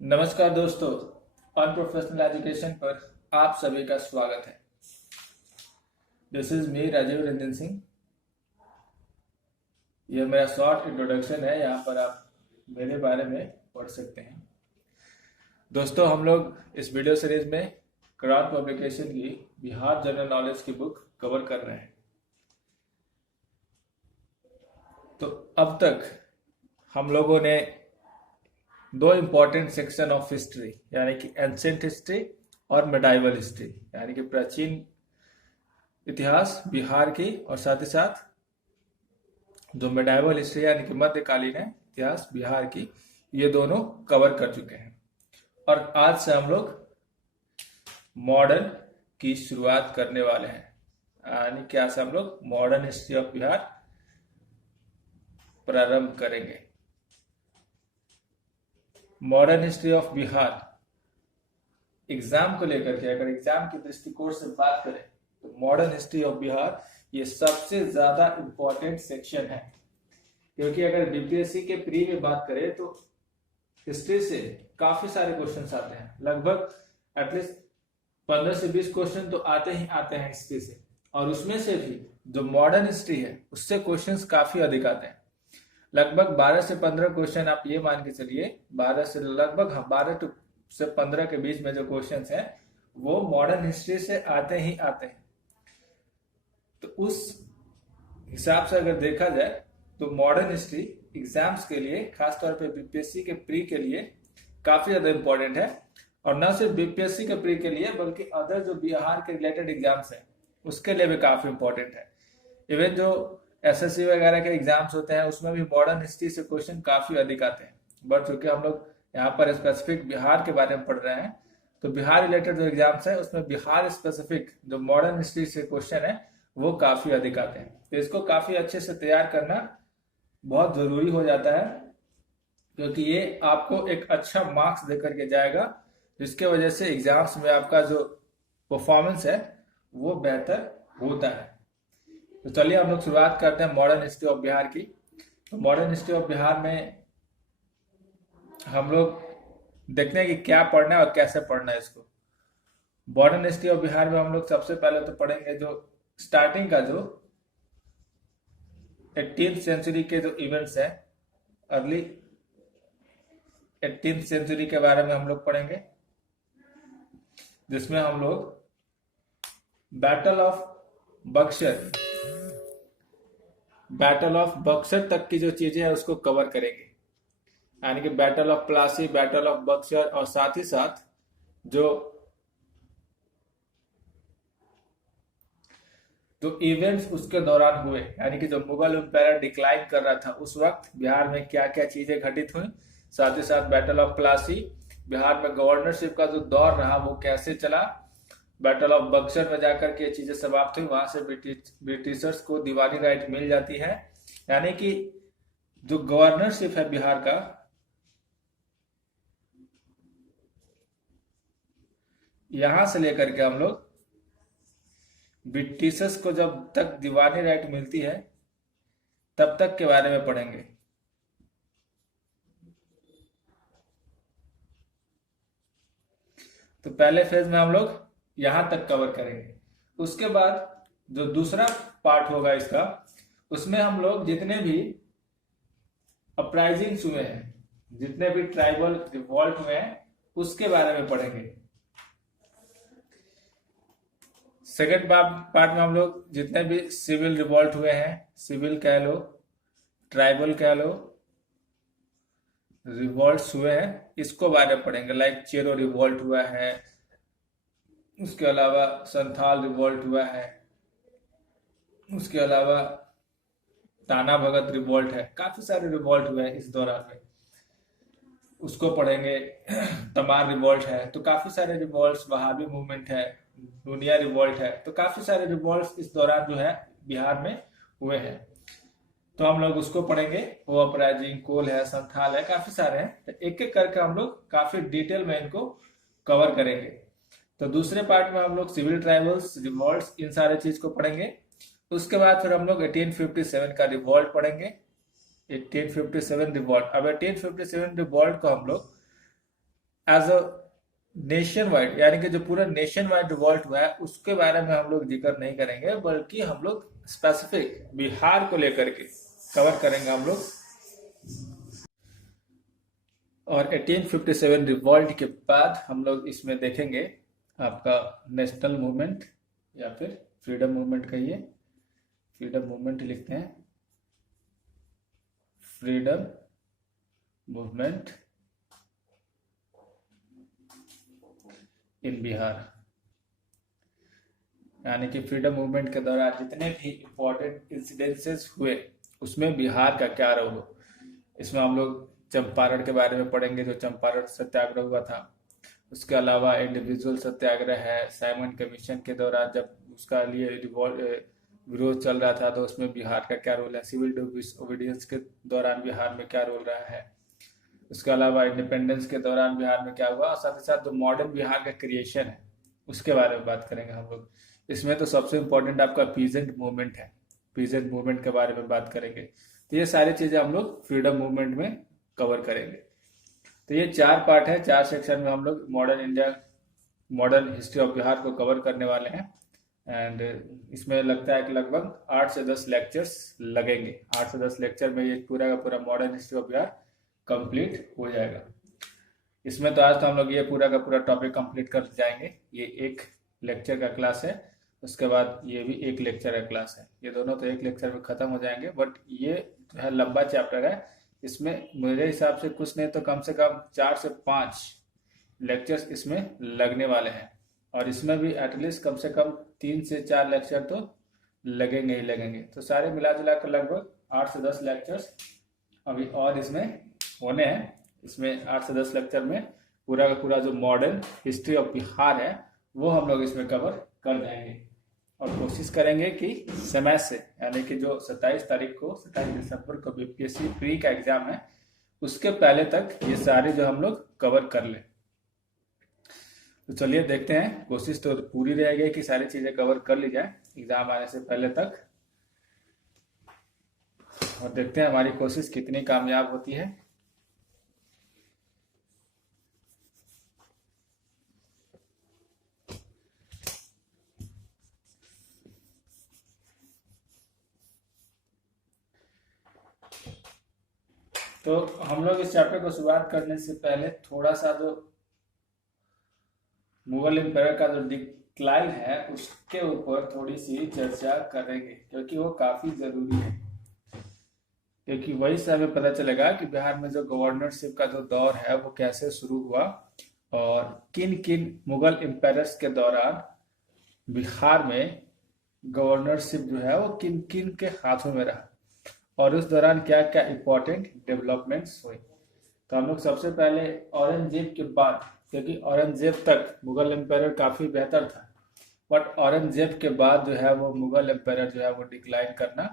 नमस्कार दोस्तों, unprofessional education पर आप सभी का स्वागत है। This is me Rajeev Ranjan Singh. यह मेरा शॉर्ट इंट्रोडक्शन है। यहाँ पर आप मेरे बारे में पढ़ सकते हैं। दोस्तों, हम लोग इस वीडियो सीरीज में क्रांत पब्लिकेशन की बिहार जनरल नॉलेज की बुक कवर कर रहे हैं। तो अब तक हम लोगों ने दो इम्पॉर्टेंट सेक्शन ऑफ हिस्ट्री यानी कि एंशिएंट हिस्ट्री और मिडाइवल हिस्ट्री यानी कि प्राचीन इतिहास बिहार की, और साथ ही साथ जो मिडाइवल हिस्ट्री यानी कि मध्यकालीन है इतिहास बिहार की, ये दोनों कवर कर चुके हैं। और आज से हम लोग मॉडर्न की शुरुआत करने वाले हैं, यानी कि आज से हम लोग मॉडर्न हिस्ट्री ऑफ बिहार प्रारंभ करेंगे। Modern history of Bihar exam को लेकर के, अगर एग्जाम के दृष्टिकोण से बात करें तो मॉडर्न हिस्ट्री ऑफ बिहार ये सबसे ज्यादा इंपॉर्टेंट सेक्शन है। क्योंकि अगर बीपीएससी के प्री में बात करें तो हिस्ट्री से काफी सारे क्वेश्चन आते हैं। लगभग एटलीस्ट 15 से 20 क्वेश्चन तो आते ही आते हैं हिस्ट्री से, और उसमें से भी जो मॉडर्न हिस्ट्री है उससे क्वेश्चंस काफी अधिक आते हैं। लगभग 12 से 15 क्वेश्चन आप ये मान के चलिए, 12 से लगभग 12 से 15 के बीच में जो क्वेश्चंस हैं वो मॉडर्न हिस्ट्री से आते ही आते हैं। तो उस हिसाब से अगर देखा जाए तो मॉडर्न हिस्ट्री एग्जाम्स के लिए, खासतौर पे बीपीएससी के प्री के लिए काफी ज्यादा इंपॉर्टेंट है। और न सिर्फ बीपीएससी के प्री के लिए बल्कि अदर जो बिहार के रिलेटेड एग्जाम्स हैं उसके लिए भी काफी इंपॉर्टेंट है। इवन जो एसएससी वगैरह के एग्जाम्स होते हैं उसमें भी मॉडर्न हिस्ट्री से क्वेश्चन काफी अधिक आते हैं। बट चूंकि हम लोग यहाँ पर स्पेसिफिक बिहार के बारे में पढ़ रहे हैं तो बिहार रिलेटेड जो एग्जाम्स है उसमें बिहार स्पेसिफिक जो मॉडर्न हिस्ट्री से क्वेश्चन है वो काफी अधिक आते हैं। तो इसको काफी अच्छे से तैयार करना बहुत जरूरी हो जाता है, क्योंकि ये आपको एक अच्छा मार्क्स देकर के जाएगा, जिसके वजह से एग्जाम्स में आपका जो परफॉर्मेंस है वो बेहतर होता है। तो चलिए हम लोग शुरुआत करते हैं मॉडर्न हिस्ट्री ऑफ बिहार की। तो मॉडर्न हिस्ट्री ऑफ बिहार में हम लोग देखते हैं कि क्या पढ़ना है और कैसे पढ़ना है इसको। मॉडर्न हिस्ट्री ऑफ बिहार में हम लोग सबसे पहले तो पढ़ेंगे जो स्टार्टिंग का जो 18th सेंचुरी के जो इवेंट्स हैं, अर्ली 18th सेंचुरी के बारे में हम लोग पढ़ेंगे, जिसमें हम लोग बैटल ऑफ बक्सर तक की जो चीजें हैं उसको कवर करेंगे। यानी कि battle of Plassey, battle of Buxar, और साथ ही साथ जो इवेंट्स उसके दौरान हुए, यानी कि जो मुगल एम्पायर डिक्लाइन कर रहा था उस वक्त बिहार में क्या क्या चीजें घटित हुई। साथ ही साथ बैटल ऑफ प्लासी, बिहार में गवर्नरशिप का जो दौर रहा वो कैसे चला। बैटल ऑफ बक्सर में जाकर के चीजें समाप्त हुई, वहां से ब्रिटिशर्स को दीवानी राइट मिल जाती है। यानी कि जो गवर्नरशिप है बिहार का, यहां से लेकर के हम लोग ब्रिटिशर्स को जब तक दीवानी राइट मिलती है तब तक के बारे में पढ़ेंगे। तो पहले फेज में हम लोग यहां तक कवर करेंगे। उसके बाद जो दूसरा पार्ट होगा इसका, उसमें हम लोग जितने भी अपराइजिंग्स हुए हैं, जितने भी ट्राइबल रिवॉल्ट हुए हैं उसके बारे में पढ़ेंगे। सेकेंड पार्ट में हम लोग जितने भी सिविल रिवॉल्ट हुए हैं, सिविल कह लो, ट्राइबल कह लो, रिवॉल्ट्स हुए हैं, इसको बारे में पढ़ेंगे। लाइक चेरो रिवॉल्ट हुआ है, उसके अलावा संथाल रिवॉल्ट हुआ है, उसके अलावा ताना भगत रिवॉल्ट है, काफी सारे रिवॉल्ट हुए हैं इस दौरान में, उसको पढ़ेंगे। तमार रिवॉल्ट है, तो काफी सारे रिवॉल्ट्स, वहाबी मूवमेंट है, दुनिया रिवॉल्ट है, तो काफी सारे रिवॉल्ट्स इस दौरान जो है बिहार में हुए हैं, तो हम लोग उसको पढ़ेंगे। वो अपराइजिंग, कोल है, संथाल है, काफी सारे हैं, तो एक एक करके हम लोग काफी डिटेल में इनको कवर करेंगे। तो दूसरे पार्ट में हम लोग सिविल ट्राइबल्स, रिवॉल्ट्स, इन सारे चीज को पढ़ेंगे। उसके बाद फिर हम लोग 1857 का रिवॉल्ट पढ़ेंगे। 1857 रिवॉल्ट, अब 1857 रिवॉल्ट को हम लोग एज अ नेशन वाइड, यानी कि जो पूरा नेशन वाइड रिवॉल्ट हुआ है उसके बारे में हम लोग जिक्र नहीं करेंगे, बल्कि हम लोग स्पेसिफिक बिहार को लेकर के कवर करेंगे हम लोग। और 1857 रिवॉल्ट के बाद हम लोग इसमें देखेंगे आपका नेशनल मूवमेंट या फिर फ्रीडम मूवमेंट कहिए, फ्रीडम मूवमेंट लिखते हैं, फ्रीडम मूवमेंट इन बिहार। यानी कि फ्रीडम मूवमेंट के दौरान जितने भी इम्पोर्टेंट इंसिडेंसेस हुए उसमें बिहार का क्या रोल हो। इसमें हम लोग चंपारण के बारे में पढ़ेंगे, जो चंपारण सत्याग्रह हुआ था। उसके अलावा इंडिविजुअल सत्याग्रह है, साइमन कमीशन के दौरान जब उसका लिए विरोध चल रहा था तो उसमें बिहार का क्या रोल है, सिविल डिसोबीडियंस के दौरान बिहार में क्या रोल रहा है। उसके अलावा इंडिपेंडेंस के दौरान बिहार में क्या हुआ, और साथ ही साथ जो मॉडर्न बिहार का क्रिएशन है उसके बारे में बात करेंगे हम लोग। इसमें तो सबसे इम्पोर्टेंट आपका पीजेंट मूवमेंट है, पीजेंट मूवमेंट के बारे में बात करेंगे। तो ये सारी चीजें हम लोग फ्रीडम मूवमेंट में कवर करेंगे। तो ये 4 पार्ट है, 4 सेक्शन में हम लोग modern India, modern history of Bihar को कवर करने वाले हैं। एंड इसमें लगता है कि लगभग 8 से 10 लेक्चर्स लगेंगे। 8 से 10 लेक्चर में ये पूरा का पूरा modern history of Bihar complete हो जाएगा। इसमें तो आज तो हम लोग ये पूरा का पूरा टॉपिक कंप्लीट कर जाएंगे। ये एक लेक्चर का क्लास है, उसके बाद ये भी एक लेक्चर का क्लास है। ये दोनों तो एक लेक्चर में खत्म हो जाएंगे, बट ये जो है लंबा चैप्टर है। इसमें मेरे हिसाब से कुछ नहीं तो कम से कम 4 से 5 लेक्चर्स इसमें लगने वाले हैं, और इसमें भी एटलीस्ट कम से कम 3 से 4 लेक्चर तो लगेंगे ही लगेंगे। तो सारे मिला जुला कर लगभग 8 से 10 लेक्चर्स अभी और इसमें होने हैं। इसमें 8 से 10 लेक्चर में पूरा का पूरा जो मॉडर्न हिस्ट्री ऑफ बिहार है वो हम लोग इसमें कवर कर जाएंगे, और कोशिश करेंगे कि समय से, यानी कि जो 27 तारीख को 27 दिसंबर को बीपीएससी प्री का एग्जाम है उसके पहले तक ये सारे जो हम लोग कवर कर लें। तो चलिए देखते हैं, कोशिश तो पूरी रहेगी कि सारी चीजें कवर कर ली जाए एग्जाम आने से पहले तक, और देखते हैं हमारी कोशिश कितनी कामयाब होती है। तो हम लोग इस चैप्टर को शुरुआत करने से पहले थोड़ा सा जो मुगल एम्पायर का जो डिक्लाइन है उसके ऊपर थोड़ी सी चर्चा करेंगे, क्योंकि वो काफी जरूरी है। क्योंकि वही से हमें पता चलेगा कि बिहार में जो गवर्नरशिप का जो दौर है वो कैसे शुरू हुआ, और किन किन मुगल एम्पायर्स के दौरान बिहार में गवर्नरशिप जो है वो किन किन के हाथों में रहा, और उस दौरान क्या क्या इंपॉर्टेंट डेवलपमेंट्स हुए। तो हम लोग सबसे पहले औरंगजेब के बाद, क्योंकि औरंगजेब तक मुगल एम्पायर काफी बेहतर था, बट औरंगजेब के बाद जो है वो मुगल एम्पायर जो है वो डिक्लाइन करना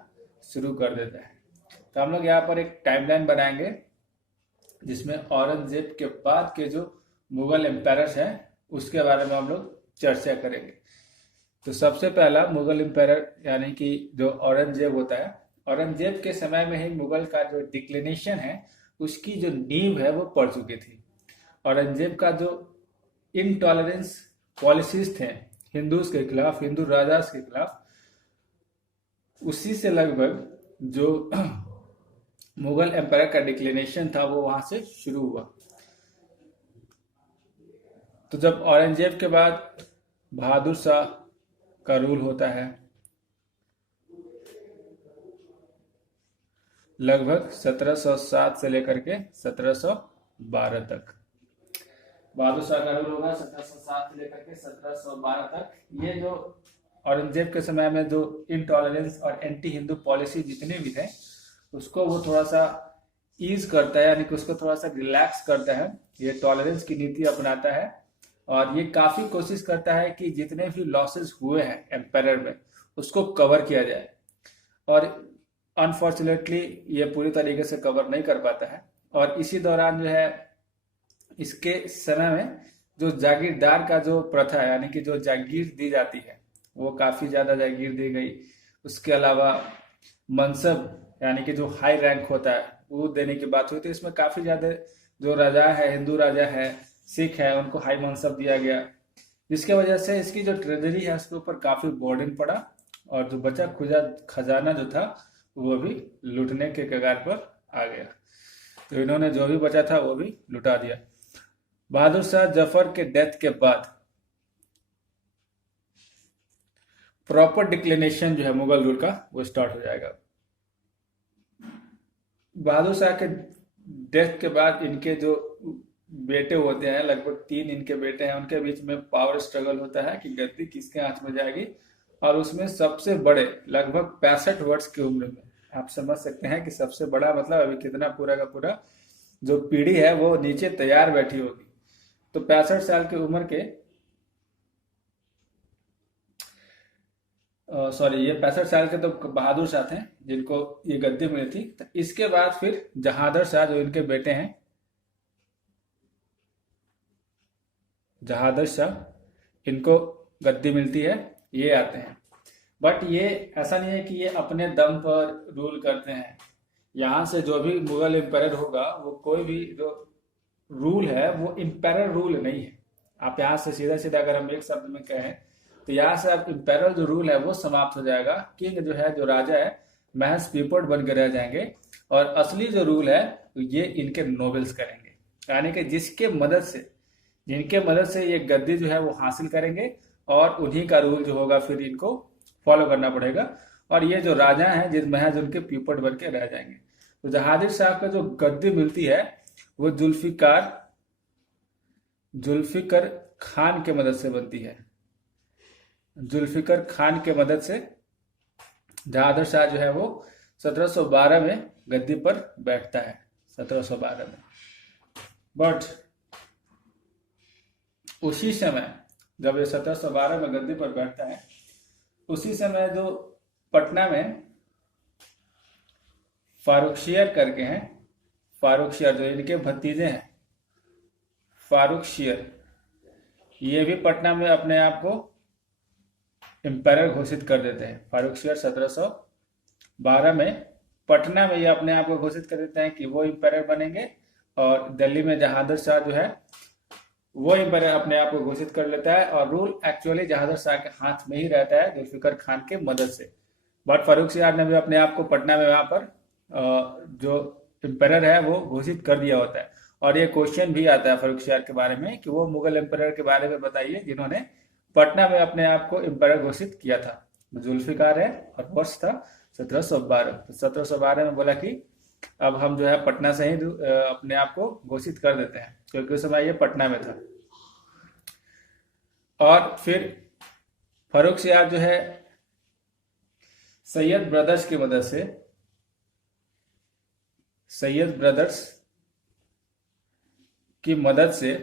शुरू कर देता है। तो हम लोग यहाँ पर एक टाइमलाइन बनाएंगे जिसमें औरंगजेब के बाद के जो मुगल एम्पायर्स हैं उसके बारे में हम लोग चर्चा करेंगे। तो सबसे पहला मुगल एम्पायर यानी कि जो औरंगजेब होता है, औरंगजेब के समय में ही मुगल का जो डिक्लिनेशन है उसकी जो नींव है वो पड़ चुकी थी। औरंगजेब का जो इनटॉलरेंस पॉलिसीज थे हिंदूज के खिलाफ, हिंदू राजा के खिलाफ, उसी से लगभग जो मुगल एम्पायर का डिक्लिनेशन था वो वहां से शुरू हुआ। तो जब औरंगजेब के बाद बहादुर शाह का रूल होता है लगभग 1707 से लेकर के 1712 तक, बहादुर शाह का रूल होगा 1707 से लेकर के 1712 तक। ये जो औरंगजेब के समय में जो इनटॉलरेंस और एंटी हिंदू पॉलिसी जितने भी थे उसको वो थोड़ा सा ईज करता है, यानी कि उसको थोड़ा सा रिलैक्स करता है, ये टॉलरेंस की नीति अपनाता है, और ये काफी कोशिश करता है कि जितने भी लॉसेस हुए हैं एम्पायर में उसको कवर किया जाए, और अनफॉर्चुनेटली ये पूरी तरीके से कवर नहीं कर पाता है। और इसी दौरान जो है इसके समय में जो जागीरदार का जो प्रथा है, यानी कि जो जागीर दी जाती है वो काफी ज्यादा जागीर दी गई। उसके अलावा मनसब यानी कि जो हाई रैंक होता है वो देने की बात हुई। तो इसमें काफी ज्यादा जो राजा है, हिंदू राजा है, सिख है उनको हाई मनसब दिया गया, जिसके वजह से इसकी जो ट्रेजरी है उसके ऊपर काफी बर्डन पड़ा और जो बचा खुजा खजाना जो था वो भी लूटने के कगार पर आ गया। तो इन्होंने जो भी बचा था वो भी लुटा दिया। बहादुर शाह जफर के डेथ के बाद प्रॉपर डिक्लिनेशन जो है मुगल रूल का वो स्टार्ट हो जाएगा। बहादुर शाह के डेथ के बाद इनके जो बेटे होते हैं, लगभग 3 इनके बेटे हैं, उनके बीच में पावर स्ट्रगल होता है कि गद्दी किसके हाथ में जाएगी। और उसमें सबसे बड़े लगभग 65 वर्ष की उम्र में, आप समझ सकते हैं कि सबसे बड़ा मतलब अभी कितना पूरा का पूरा जो पीढ़ी है वो नीचे तैयार बैठी होगी। तो 65 साल की उम्र के सॉरी ये 65 साल के तो बहादुर शाह थे जिनको ये गद्दी मिली थी। तो इसके बाद फिर जहादर शाह जो इनके बेटे हैं, जहादर शाह, इनको गद्दी मिलती है, ये आते हैं। बट ये ऐसा नहीं है कि ये अपने दम पर रूल करते हैं। यहाँ से जो भी मुगल एम्पायर होगा वो कोई भी जो रूल है वो इम्पेरल रूल नहीं है। आप यहाँ से सीधा सीधा अगर हम एक शब्द में कहें तो यहाँ से आप इम्पेरल जो रूल है वो समाप्त हो जाएगा। किंग जो है, जो राजा है, महज पीपट बन के रह जाएंगे और असली जो रूल है ये इनके नोबल्स करेंगे। यानी कि जिनके मदद से ये गद्दी जो है वो हासिल करेंगे और उन्हीं का रूल जो होगा फिर इनको फॉलो करना पड़ेगा। और ये जो राजा हैं जिस महज उनके पीपट बन के रह जाएंगे। तो जहादीर शाह को जो गद्दी मिलती है वो जुल्फिकर खान के मदद से बनती है। जुल्फिकर खान के मदद से जहादर शाह जो है वो 1712 में गद्दी पर बैठता है, 1712 में। बट उसी समय जब ये 1712 में गद्दी पर बैठता है, उसी समय जो पटना में फारुखशियर करके हैं, फारुखशियर जो इनके भतीजे हैं, फारुखशियर, ये भी पटना में अपने आप को एम्पायर घोषित कर देते हैं। फारुखशियर 1712 में पटना में ये अपने आप को घोषित कर देते हैं कि वो एम्पायर बनेंगे और दिल्ली में जहादर शाह जो है वो एम्पायर अपने आप को घोषित कर लेता है और रूल एक्चुअली जहादर शाह के हाथ में ही रहता है जुल्फिकर खान के मदद से। बट फारुखशियर ने भी अपने आप को पटना में वहां पर जो एम्पायर है वो घोषित कर दिया होता है। और ये क्वेश्चन भी आता है फारुखशियर के बारे में कि वो मुगल एम्पायर के बारे में बताइए जिन्होंने पटना में अपने आप को एम्पायर घोषित किया था। जुल्फिकार है और वर्ष था 1712। तो 1712 में बोला कि अब हम जो है पटना से ही अपने आप को घोषित कर देते हैं, क्योंकि उस समय ये पटना में था। और फिर फारुखशियर जो है सैयद ब्रदर्स की मदद से, सैयद ब्रदर्स की मदद से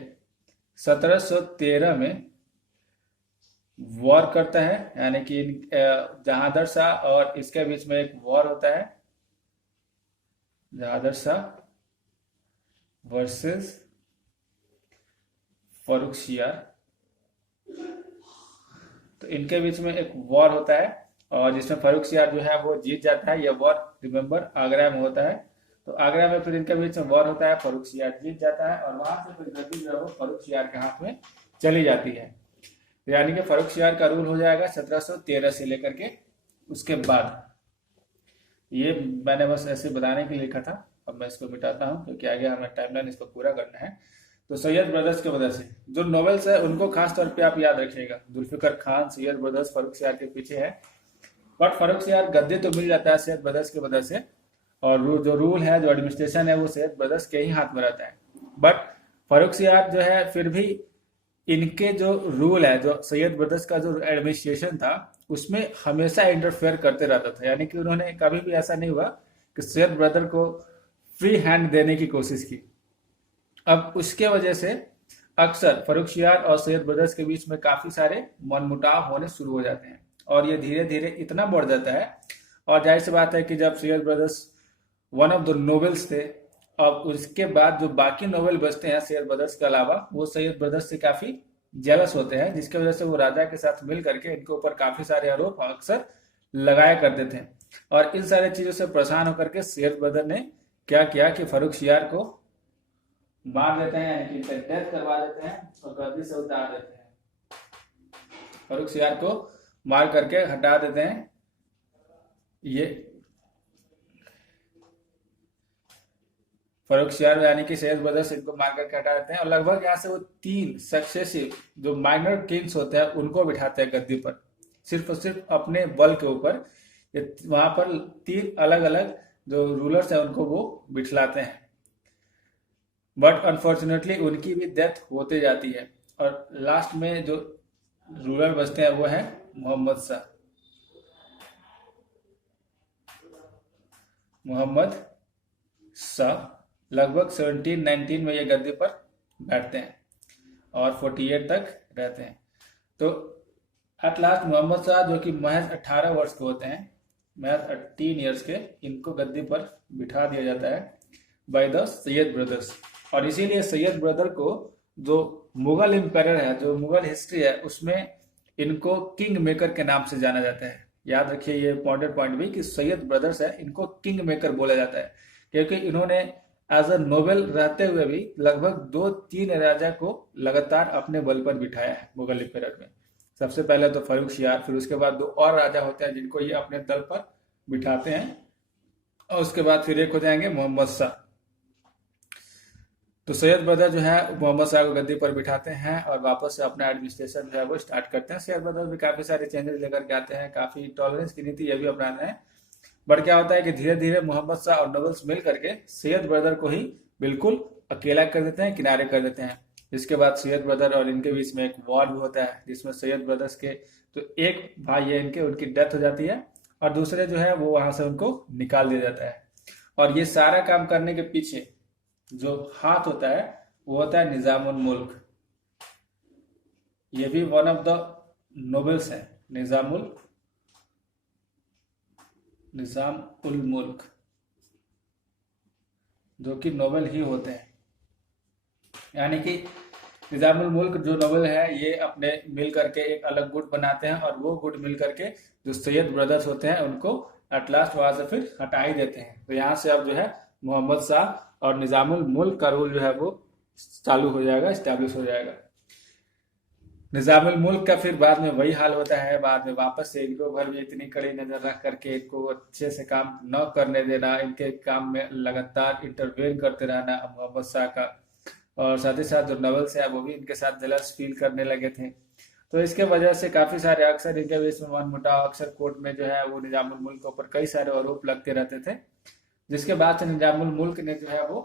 1713 में वॉर करता है। यानी कि जहादर शाह और इसके बीच में एक वॉर होता है, जहादर शाह वर्सेस फारुखशियर। तो इनके बीच में एक वॉर होता है और जिसमें फारुखशियर जो है वो जीत जाता है। यह वॉर रिमेंबर आगरा में होता है। तो आगरा में फिर इनके बीच में वॉर होता है, फारुखशियर जीत जाता है और वहां से फिर गद्दी जो है वो फारुखशियर के हाथ में चली जाती है। यानी कि फारुखशियर का रूल हो जाएगा 1713 से लेकर के उसके बाद। ये मैंने बस ऐसे बताने के लिए लिखा था। अब मैं इसको मिटाता हूँ क्योंकि आगे हमें टाइमलाइन इसको पूरा करना है। तो सैयद ब्रदर्स की वजह से जो नॉवेल्स है उनको खास तौर पे आप याद रखिएगा। जुल्फिकर खान, सैयद ब्रदर्स, फारुखशियर के पीछे है। बट फारुखशियर गद्दी तो मिल जाता है सैयद ब्रदर्स की वजह से और जो रूल है, जो एडमिनिस्ट्रेशन है वो सैयद ब्रदर्स के ही हाथ में रहता है। बट फारुखशियर जो है फिर भी इनके जो रूल है, जो सैयद ब्रदर्स का जो एडमिनिस्ट्रेशन था उसमें हमेशा इंटरफेयर करते रहता था। यानी कि उन्होंने कभी भी ऐसा नहीं हुआ कि सैयद ब्रदर को फ्री हैंड देने की कोशिश की। अब उसके वजह से अक्सर फारुखशियर और सैयद ब्रदर्स के बीच में काफी सारे मनमुटाव होने शुरू हो जाते हैं और ये धीरे धीरे इतना बढ़ जाता है। और जाहिर सी बात है कि जब Syed brothers one of the nobles थे, अब उसके बाद जो बाकी नोबल बचते हैं सैयद ब्रदर्स के अलावा, वो सैयद ब्रदर्स से काफी जेलस होते हैं, जिसकी वजह से वो राजा के साथ मिल करके इनके ऊपर काफी सारे आरोप अक्सर लगाया करते थे। और इन सारी चीजों से परेशान होकर के सैयद ब्रदर ने क्या किया कि फारुखशियर को मार देते हैं, यानी कि इनका डेथ करवा देते हैं और गद्दी से उतार देते हैं। फर्रुखसियार को मार करके हटा देते हैं। ये फर्रुखसियार यानी कि सैयद ब्रदर्स इनको मार करके हटा देते हैं और लगभग यहाँ से वो 3 सक्सेसिव जो माइनर किंग्स होते हैं उनको बिठाते हैं गद्दी पर, सिर्फ और सिर्फ अपने बल के ऊपर। वहां पर 3 अलग अलग जो रूलर्स हैं उनको वो बिठलाते हैं, बट अनफॉर्चुनेटली उनकी भी डेथ होते जाती है और लास्ट में जो रूलर बचते हैं वो है मोहम्मद शाह। मोहम्मद शाह लगभग 1719 में ये गद्दी पर बैठते हैं और 48 तक रहते हैं। तो एट लास्ट मोहम्मद शाह जो कि महज 18 वर्ष के होते हैं, महज 18 ईयर्स के, इनको गद्दी पर बिठा दिया जाता है बाय द सैयद ब्रदर्स। और इसीलिए सैयद ब्रदर को जो मुगल एम्पायर है, जो मुगल हिस्ट्री है, उसमें इनको किंग मेकर के नाम से जाना जाता है। याद रखिए ये इम्पोर्टेंट पॉइंट भी कि सैयद ब्रदर्स है, इनको किंग मेकर बोला जाता है क्योंकि इन्होंने एज अ नोबेल रहते हुए भी लगभग 2-3 राजा को लगातार अपने बल पर बिठाया है मुगल एम्पायर में। सबसे पहले तो फर्रुखसियार, फिर उसके बाद 2 और राजा होते हैं जिनको ये अपने दल पर बिठाते हैं और उसके बाद फिर एक हो जाएंगे मोहम्मद शाह। तो सैयद ब्रदर जो है मोहम्मद शाह को गद्दी पर बिठाते हैं और वापस से अपना एडमिनिस्ट्रेशन जो है वो स्टार्ट करते हैं। सैयद ब्रदर भी काफी सारे चेंजेस लेकर के आते हैं, काफी टॉलरेंस की नीति ये भी अपनाते हैं। बट क्या होता है कि धीरे धीरे मोहम्मद शाह और नोबल्स मिल करके सैयद ब्रदर को ही बिल्कुल अकेला कर देते हैं, किनारे कर देते हैं। जिसके बाद सैयद ब्रदर और इनके बीच में एक वॉर भी होता है जिसमें सैयद ब्रदर्स के तो एक भाई है इनके, उनकी डेथ हो जाती है और दूसरे जो है वो वहां से उनको निकाल दिया जाता है। और ये सारा काम करने के पीछे जो हाथ होता है वो होता है निजाम उल मुल्क। ये भी वन ऑफ द नोबल्स है, निजाम उल मुल्क, जो कि नोबल ही होते हैं। यानी कि निजाम उल मुल्क जो नोबल है ये अपने मिल करके एक अलग गुट बनाते हैं और वो गुट मिल करके जो सैयद ब्रदर्स होते हैं उनको एट लास्ट वहां से फिर हटा ही देते हैं। तो यहाँ से अब जो है मोहम्मद शाह और निजामुल मुल्क का रूल जो है वो चालू हो जाएगा, स्टैब्लिश हो जाएगा। निजामुल मुल्क का फिर बाद में वही हाल होता है, बाद में वापस से इनको भर में इतनी कड़ी नजर रख करके इनको अच्छे से काम न करने देना, इनके काम में लगातार इंटरवेन करते रहना मोहम्मद शाह का, और साथ ही साथ जो नवल्स है वो भी इनके साथ जलस फील करने लगे थे। तो इसके वजह से काफी सारे अक्सर इनके बीच में मनमुटाव, अक्सर कोर्ट में जो है वो निजामुल मुल्क के ऊपर कई सारे आरोप लगते रहते थे। जिसके बाद से निजामुल मुल्क ने जो है वो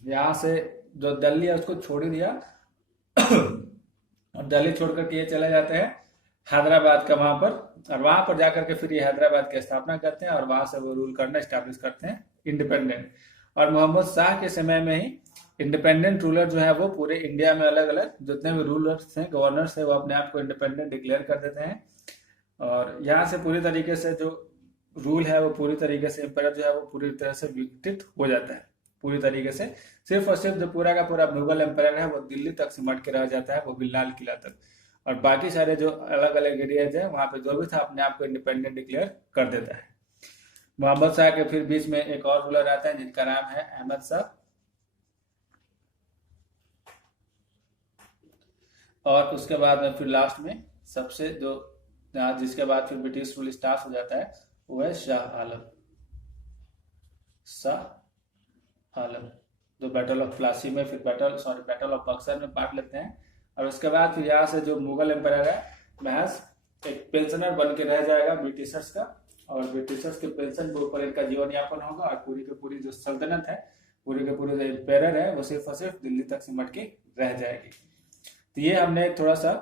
यहाँ से जो दिल्ली है उसको छोड़ ही दिया और दिल्ली छोड़ करके ये चले जाते हैं हैदराबाद का वहां पर, और वहां पर जाकर के फिर ये हैदराबाद की स्थापना करते हैं और वहां से वो रूल करना स्टैब्लिश करते हैं इंडिपेंडेंट। और मोहम्मद शाह के समय में ही इंडिपेंडेंट रूलर जो है वो पूरे इंडिया में अलग अलग जितने भी रूलर्स हैं, गवर्नर्स हैं, वो अपने आप को इंडिपेंडेंट डिक्लेयर कर देते हैं। और यहाँ से पूरी तरीके से जो रूल है वो पूरी तरीके से एम्पायर जो है वो पूरी तरह से विकसित हो जाता है पूरी तरीके से। सिर्फ और सिर्फ जो पूरा का पूरा मुगल एम्पायर है वो दिल्ली तक सिमट के रह जाता है, वो भी लाल किला तक। और बाकी सारे जो अलग अलग एरियाज है वहां पे जो भी था अपने आप को इंडिपेंडेंट डिक्लेयर कर देता है। मोहम्मद शाह के फिर बीच में एक और रूलर आता है जिनका नाम है अहमद शाह, और उसके बाद में फिर लास्ट में सबसे जो जिसके बाद फिर ब्रिटिश रूल स्टार्ट हो जाता है वो है शाह आलम, जो बैटल ऑफ प्लासी में फिर बैटल ऑफ बक्सर में पार्ट लेते हैं। और उसके बाद फिर यहाँ से जो मुगल एम्पायर है महज एक पेंशनर बन के रह जाएगा ब्रिटिशर्स का, और ब्रिटिशर्स के पेंशन के ऊपर इनका जीवन यापन होगा। और पूरी की पूरी जो सल्तनत है, पूरी के पूरे जो एम्पायर है वो सिर्फ और सिर्फ दिल्ली तक सिमट के रह जाएगी। तो ये हमने थोड़ा सा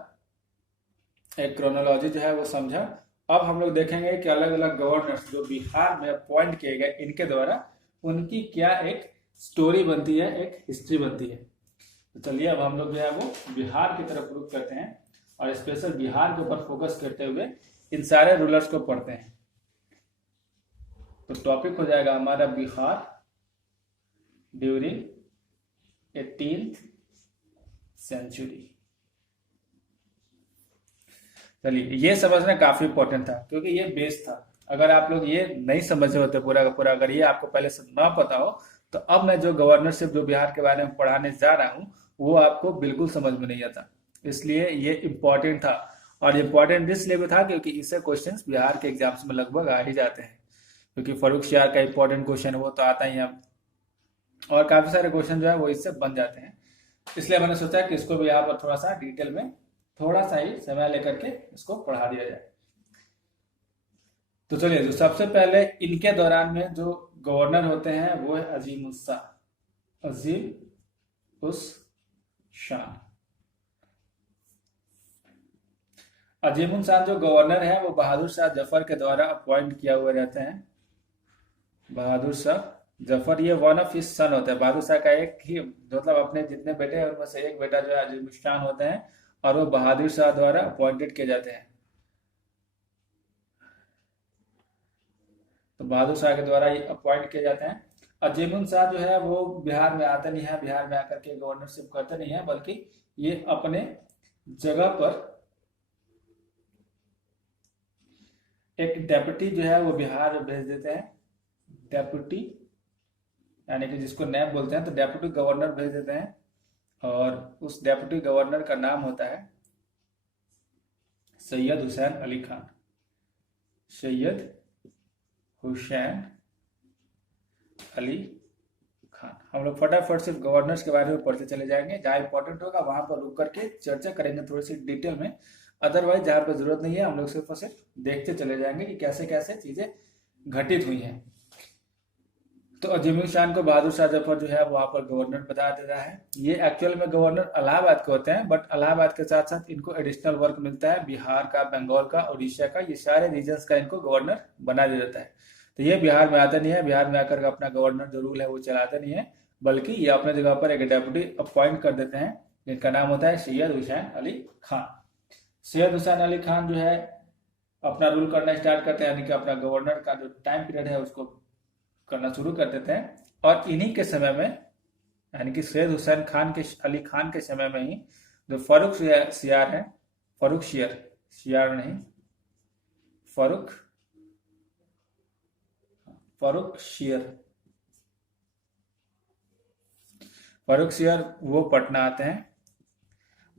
एक क्रोनोलॉजी जो है वो समझा। अब हम लोग देखेंगे कि अलग अलग गवर्नर्स जो बिहार में अपॉइंट किए गए इनके द्वारा उनकी क्या एक स्टोरी बनती है, एक हिस्ट्री बनती है। तो चलिए अब हम लोग जो है वो बिहार की तरफ रुख करते हैं और स्पेशल बिहार के ऊपर फोकस करते हुए इन सारे रूलर्स को पढ़ते हैं। तो टॉपिक हो जाएगा हमारा बिहार ड्यूरिंग 18th सेंचुरी। चलिए ये समझना काफी इंपॉर्टेंट था क्योंकि ये बेस था। अगर आप लोग ये नहीं समझे होते पूरा का पूरा, अगर ये आपको पहले से ना पता हो तो अब मैं जो गवर्नरशिप जो बिहार के बारे में पढ़ाने जा रहा हूँ वो आपको बिल्कुल समझ में नहीं आता, इसलिए ये इम्पोर्टेंट था। और इम्पोर्टेंट इसलिए भी था क्योंकि इससे क्वेश्चंस बिहार के एग्जाम्स में लगभग आ ही जाते हैं, क्योंकि फर्रुखसियार का इम्पोर्टेंट क्वेश्चन है वो तो आता ही है, और काफी सारे क्वेश्चन जो है वो इससे बन जाते हैं। इसलिए मैंने सोचा कि इसको भी यहाँ पर थोड़ा सा डिटेल में थोड़ा सा ही समय लेकर के इसको पढ़ा दिया जाए। तो चलिए, जो सबसे पहले इनके दौरान में जो गवर्नर होते हैं वो है अजीम उस शान। अजीमुन शान जो गवर्नर है वो बहादुर शाह जफर के द्वारा अपॉइंट किया हुए रहते हैं। बहादुर शाह जफर, ये वन ऑफ हिज सन होता है। बहादुर शाह का एक ही, मतलब अपने जितने बेटे हैं उनमें से एक बेटा जो है अजीमुन शान होते हैं, और वो बहादुर शाह द्वारा अपॉइंटेड किए जाते हैं। तो बहादुर शाह के द्वारा ये अपॉइंट किए जाते हैं। अजीमुन शाह जो है वो बिहार में आते नहीं है, बिहार में आकर के गवर्नरशिप करते नहीं है, बल्कि ये अपने जगह पर एक डेप्यूटी जो है वो बिहार में भेज देते हैं। डेप्यूटी यानी कि जिसको नैब बोलते हैं, तो डेप्यूटी गवर्नर भेज देते हैं, और उस डेप्यूटी गवर्नर का नाम होता है सैयद हुसैन अली खान। सैयद हुसैन अली खान। हम लोग फटाफट सिर्फ गवर्नर्स के बारे में पढ़ते चले जाएंगे, जहाँ इंपॉर्टेंट होगा वहां पर रुक करके चर्चा करेंगे थोड़ी सी डिटेल में। अदरवाइज जहाँ पर जरूरत नहीं है हम लोग सिर्फ और सिर्फ देखते चले जाएंगे कि कैसे कैसे चीजें घटित हुई हैं। तो अजीमुन शान को बहादुर शाह जफर जो है वहां पर गवर्नर बता देता है। ये एक्चुअल में गवर्नर इलाहाबाद के होते हैं, बट इलाहाबाद के साथ साथ इनको एडिशनल वर्क मिलता है बिहार का, बंगाल का, उड़ीसा का, ये सारे रीजन्स का इनको गवर्नर बना दिया जाता है। तो ये बिहार में आते नहीं है, बिहार में आकर अपना गवर्नर जो रूल है वो चलाते नहीं है, बल्कि ये अपने जगह पर एक डेप्यूटी अपॉइंट कर देते हैं, जिनका नाम होता है सैयद हुसैन अली खान। सैयद हुसैन अली खान जो है अपना रूल करना स्टार्ट करते हैं, यानी कि अपना गवर्नर का जो टाइम पीरियड है उसको करना शुरू कर देते हैं। और इन्हीं के समय में, यानी कि सैयद हुसैन खान के अली खान के समय में ही जो फर्रुखसियार है, फर्रुखसियार नहीं, फर्रुखसियार वो पटना आते हैं।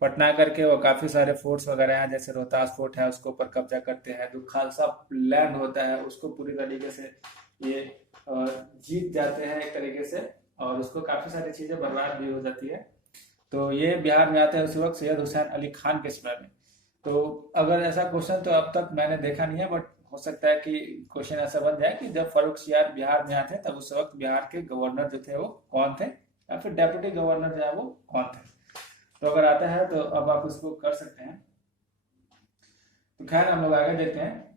पटना करके वो काफी सारे फोर्ट्स वगैरह हैं, जैसे रोहतास फोर्ट है उसके ऊपर कब्जा करते हैं। जो खालसा लैंड होता है उसको पूरी तरीके से ये जीत जाते हैं एक तरीके से, और उसको काफी सारी चीजें बर्बाद भी हो जाती है। तो ये बिहार में आते हैं उस वक्त सैयद हुसैन अली खान के समय में। तो अगर ऐसा क्वेश्चन तो अब तक मैंने देखा नहीं है, बट हो सकता है कि क्वेश्चन ऐसा बन जाए कि जब फर्रुखसियार बिहार में आते तब उस वक्त बिहार के गवर्नर जो थे वो कौन थे, या फिर डेप्यूटी गवर्नर जो है वो कौन थे। तो अगर आता है तो अब आप इसको कर सकते हैं। तो खैर हम लोग आगे देखते हैं।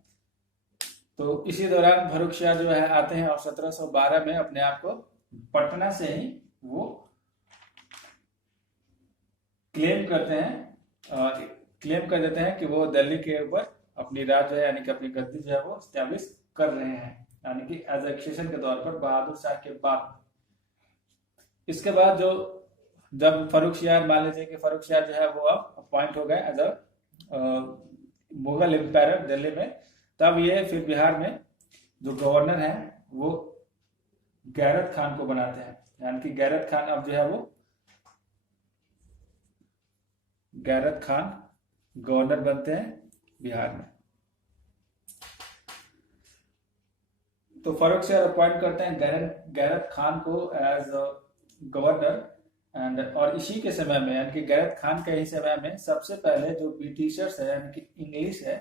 तो इसी दौरान फर्रुखसियार जो है आते हैं और 1712 में अपने आप को पटना से ही वो क्लेम करते हैं, क्लेम कर देते हैं कि वो दिल्ली के ऊपर अपनी राज जो है, यानी कि अपनी गद्दी जो है वो स्टैब्लिश कर रहे हैं, यानी कि एज एक्सेशन के तौर पर बहादुर शाह के बाद। इसके बाद जो जब फर्रुखसियार, मान लीजिए कि फर्रुखसियार जो है वो अब अपॉइंट हो गए as a Mughal empire Delhi में, तब ये फिर बिहार में जो गवर्नर है वो गैरत खान को बनाते हैं, यानी कि गैरत खान अब जो है वो गैरत खान गवर्नर बनते हैं बिहार में। तो फर्रुखसियार अपॉइंट करते हैं गैरत खान को एज गवर्नर एंड, और इसी के समय में, यानी कि गैरत खान के ही समय में सबसे पहले जो ब्रिटिशर्स है, यानी कि इंग्लिश है,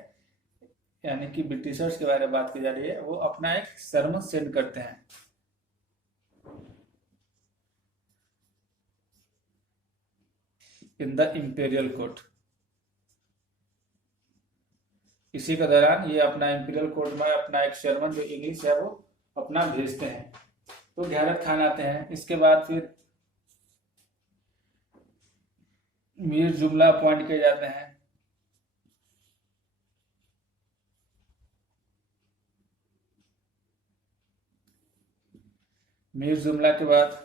यानी कि ब्रिटिशर्स के बारे में बात की जा रही है, वो अपना एक सरमन सेंड करते हैं इन द इंपीरियल कोर्ट। इसी के दौरान ये अपना इंपीरियल कोर्ट में अपना एक शर्मन जो इंग्लिश है वो अपना भेजते हैं। तो गैरत खान आते हैं। इसके बाद फिर मीर जुमला अपॉइंट किए जाते हैं। मीर जुमला के बाद